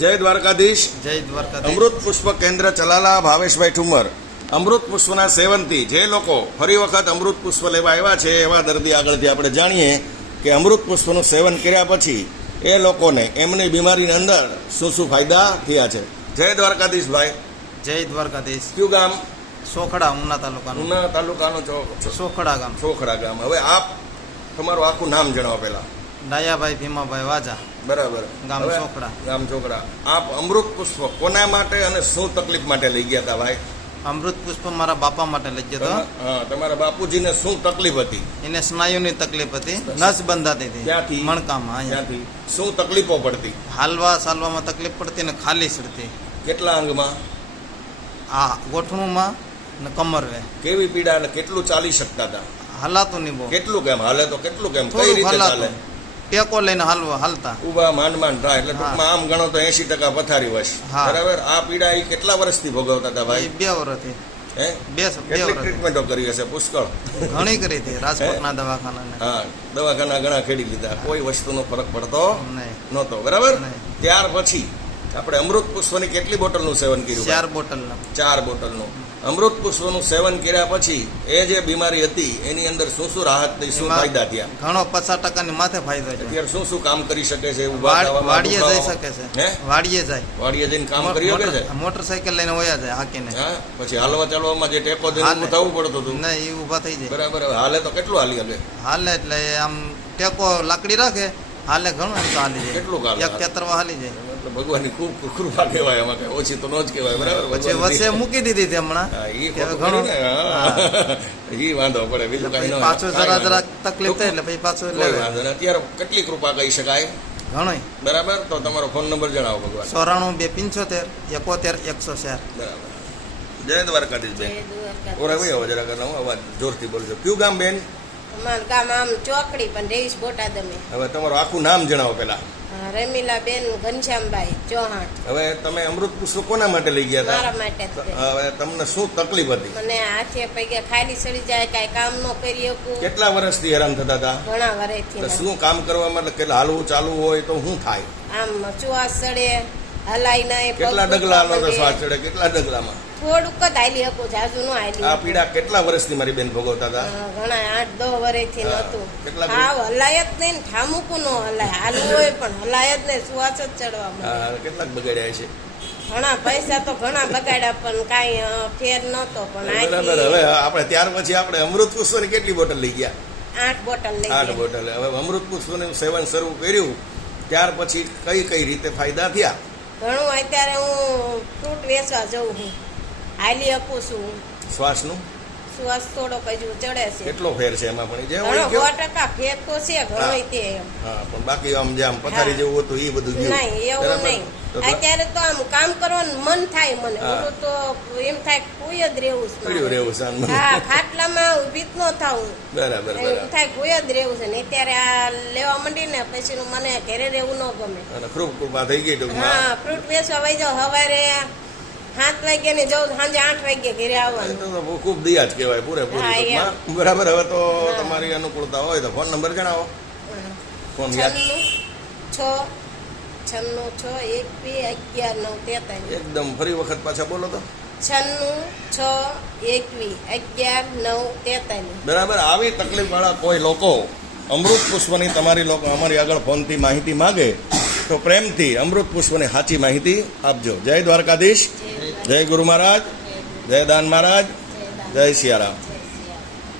જય દ્વારકાધીશ. જય દ્વારકાધીશ. અમૃત પુષ્પ કેન્દ્ર ચલાલા ભાવેશભાઈ ઠુમર. અમૃત પુષ્પના સેવનથી જે લોકો ફરી વખત અમૃત પુષ્પ લેવા આવ્યા છે એવા દર્દી આગળથી આપણે જાણીએ કે અમૃત પુષ્પનું સેવન કર્યા પછી એ લોકોને એમની બીમારીની અંદર શું શું ફાયદા થયા છે. જય દ્વારકાધીશ ભાઈ. જય દ્વારકાધીશ. કયું ગામ? સોખડા, ઉના તાલુકાનું. ઉના તાલુકાનો સોખડા ગામ. સોખડા ગામ. હવે આપ તમારું આખું નામ જણાવો પહેલા. ડાયાભાઈ ભીમાભાઈ વાજા, બરાબર. ગામ હવે સોખડા. ગામ ચોકડા. આપ અમૃત પુષ્પ કોના માટે અને શું તકલીફ માટે લઈ ગયા હતા ભાઈ? અમૃત પુષ્પ મારા બાપા માટે લઈ ગયો હતો. હા, તમારા બાપુજીને શું તકલીફ હતી? એને સ્નાયુની તકલીફ હતી, નસ બંધાતી હતી. ક્યાંથી? મણકામાં. ત્યાંથી શું તકલીફો પડતી? હાલવા ચાલવામાં તકલીફ પડતી ને ખાલી સડતી. કેટલા અંગમાં? આ ગોઠણુંમાં ને કમરવે. કેવી પીડા અને કેટલું ચાલી શકતા હતા? હલાતું નહીં બહુ. કેટલું કેમ હાલે? તો કેટલું કેમ? કઈ થોડુંક રીતે ચાલે? હલાતું. ટેકો લઈને હાલતા. ઉભા માંડ થાય એટલે ટૂંકમાં આમ ગણો તો 80% પથારી વશ. હા. બરાબર. આ પીડા એ કેટલા વર્ષથી ભોગવતા હતા એ ભાઈ? 2 વર્ષથી. હે? બે કેટલી વર્ષથી ટ્રીટમેન્ટો કરી હશે? પુષ્કળ. ઘણી કરી હતી રાજકોટના દવાખાના. હા, દવાખાના ઘણા ખેડી લીધા, કોઈ વસ્તુનો ફરક પડતો નહીં. નહોતો. બરાબર. નહીં. ત્યાર પછી આપણે અમૃત પુષ્પની કેટલી બોટલનું સેવન કર્યું? 4 બોટલના. 4 બોટલનું. અમૃત પુષ્પનું સેવન કર્યા પછી એ જે બીમારી હતી એની અંદર શું શું રાહત થઈ, શું ફાયદા થયા? ઘણો 50% માથે ફાયદો છે. અત્યારે શું શું કામ કરી શકે છે? ઊભા થવામાં, વાડીએ જઈ દુખાવો? શકે છે. હે? વાડીએ જાય. વાડીએ જઈને કામ કરી શકે છે? મોટરસાઇકલ લઈને વયા જાય હાકીને. હા, પછી હાલવા ચાલવામાં જે ટેકો દઈને હાલે. ઊભું થવું પડતું હતું. નહીં, એ ઊભા થઈ જાય. બરાબર. હવે હાલે તો કેટલું હાલી શકે? હાલે એટલે આમ ટેકો લાકડી રાખે, હાલે ઘણું એમ તો હાલી જાય. કેટલું હાલે? 1 હાલી જાય. મતલબ ભગવાનની ખૂબ કૃપા કહેવાય, એમાં કઈ ઓછી તો ન જ કહેવાય. બરાબર. પછી ભગવાનની- વચ્ચે મૂકી દીધી હતી હમણાં. હા, ઈ કે હવે ખોટું ઘણું કર્યું ને. હા. ઈ વાંધો પડે, બીજું કઈ ન પાછું જરા તકલીફ થાય એટલે પછી પાછું કોઈ લેવાય. વાંધો નહીં. અત્યારે કેટલી કૃપા કહી શકાય? ઘણું. બરાબર. તો તમારો ફોન નંબર જણાવો ભગવાન. 94 275 71 104. બરાબર. જય દ્વારકાધીશ બેન. ઓરા ભાઈ આવો જરા કરना, અવાજ જોરથી બોલજો. કયું ગામ બેન? અમારું ગામ આમ ચોકડી પણ રેવીશ બોટાદ અમે. હવે તમારું આખું નામ જણાવો પેલા. રમીલા બેન ઘનશ્યામભાઈ ચૌહાણ. હવે તમે અમૃત પુષ્પ કોના માટે લઈ ગયા મારા હતા? માટે જ તે. હવે તમને શું તકલીફ હતી? મને હાથે પગે ખાલી સડી જાય, કાંઈ કામ ન કરી શકું. કેટલા વર્ષથી હેરાન થતા હતા? ઘણા વર્ષથી તો શું કામ કરવામાં, એટલે કેટલા હાલવું ચાલવું હોય તો શું થાય? આમ ચુવાસ સડે, હલાય નહીં. પગ કેટલા દુખવા ડગલા નો માંડે. શ્વાસ ચડે? કેટલા ડગલામાં? થોડુંક જ હાલી શકું, જાજુ ન હાલી આ શકું. પીડા કેટલા વર્ષથી મારી બેન ભોગવતા હતા? ઘણા 8-10 વર્ષથી હા. નતું. કેટલા હાવ હલાય જ નહીં ને ઠામુકું ન હલાય. હાલવું હોય પણ હલાય જ નહીં, સુવાસ જ ચડવા માંડે. હા, કેટલાક બગાડ્યા છે? ઘણા પૈસા તો ઘણા બગાડ્યા પણ કાંઈ ફેર નતો. પણ બરાબર. હવે આખી આપણે ત્યાર પછી આપણે અમૃત પુષ્પની કેટલી બોટલ લઈ ગયા? 8 બોટલ લઈ 8 ગયા. બોટલ. હવે અમૃત પુષ્પનું સેવન શરૂ કર્યું ત્યાર પછી કઈ કઈ રીતે ફાયદા થયા? ઘણું. અત્યારે હું ફ્રૂટ વેચવા જઉં છું, હાલી શકું છું. શ્વાસનું શ્વાસ થોડોક હજુ ચડે છે. કેટલો ફેર છે એમાં? પણ જે ઘણો હોય ગયો. 100% ફેર તો છે ઘણો તે એમ. હા, પણ બાકી આમ જે આમ પથારી હા. જેવું હતું એ બધું ગયું. નહીં એવું બરાબર? નહીં. તો અત્યારે તો આમ કામ કરવાનું મન થાય મને. હા. ઓલું તો એમ થાય કોઈ જ રહેવું છે પડ્યું મારે. રહેવું છે આમ. હા, ખાટલામાં ઊભી જ ન થાવું. બરાબર. એમ બરાબર. થાય કોઈ જ રહેવું છે ને. અત્યારે આ લેવા માંડીને પછી મને ઘરે રહેવું ન ગમે. અને ખૂબ કૃપા થઈ ગઈ ટૂંકમાં. હા, ફ્રૂટ વેચવા વહી જાવ. સવારે 7 વાગ્યા ને જાઉં, સાંજે 8 વાગ્યે ઘરે એ આવવાનું. તો ખૂબ દિયા જ કહેવાય પૂરેપૂરી હા, ટૂંકમાં. બરાબર. હવે તો તમારી અનુકૂળતા હોય તો ફોન નંબર જણાવો. ફોન યાદ 96 એકદમ ફરી વખત પાછા બોલો તો. 96 બરાબર. આવી તકલીફ વાળા કોઈ લોકો અમૃત પુષ્પની તમારી લોકો અમારી આગળ ફોનથી માહિતી માગે તો પ્રેમથી અમૃત પુષ્પની સાચી માહિતી આપજો. જય દ્વારકાધીશ. જય ગુરુ મહારાજ. જય દાન મહારાજ. જય સિયારામ.